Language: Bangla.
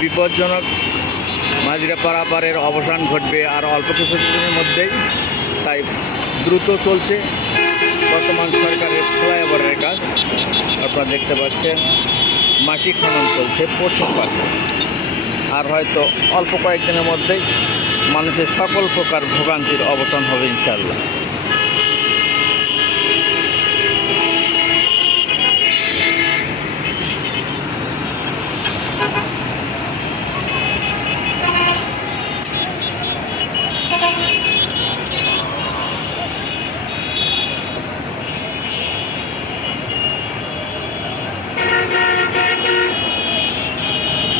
বিপজ্জনক মাঝিরা পারাপারের অবসান ঘটবে আর অল্প কিছুদিনের মধ্যেই। তাই দ্রুত চলছে বর্তমান সরকারের ফ্লাইওভারের কাজ। আপনারা দেখতে পাচ্ছেন মাটি খনন চলছে পশ্চিম পাশে। আর হয়তো অল্প কয়েকদিনের মধ্যেই মানুষের সকল প্রকার ভোগান্তির অবসান হবে ইনশাআল্লাহ।